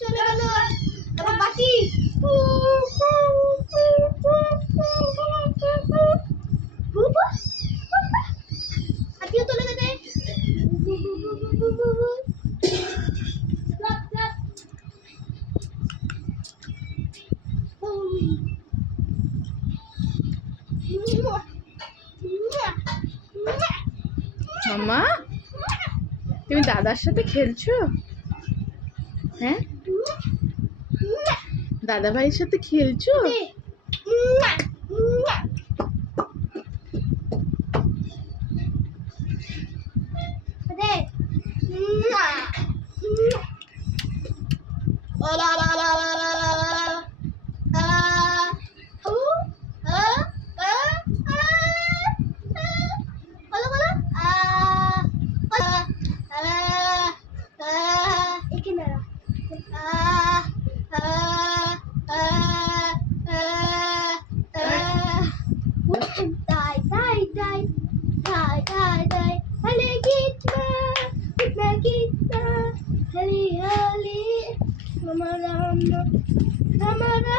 চলে গেল আবার বাটি মামা তুমি দাদার সাথে খেলছো? হ্যাঁ? দাদা ভাইয়ের সাথে খেলছো? Kenara. Ah, ah, ah, ah, ah. Die, die, die. Die, die, die.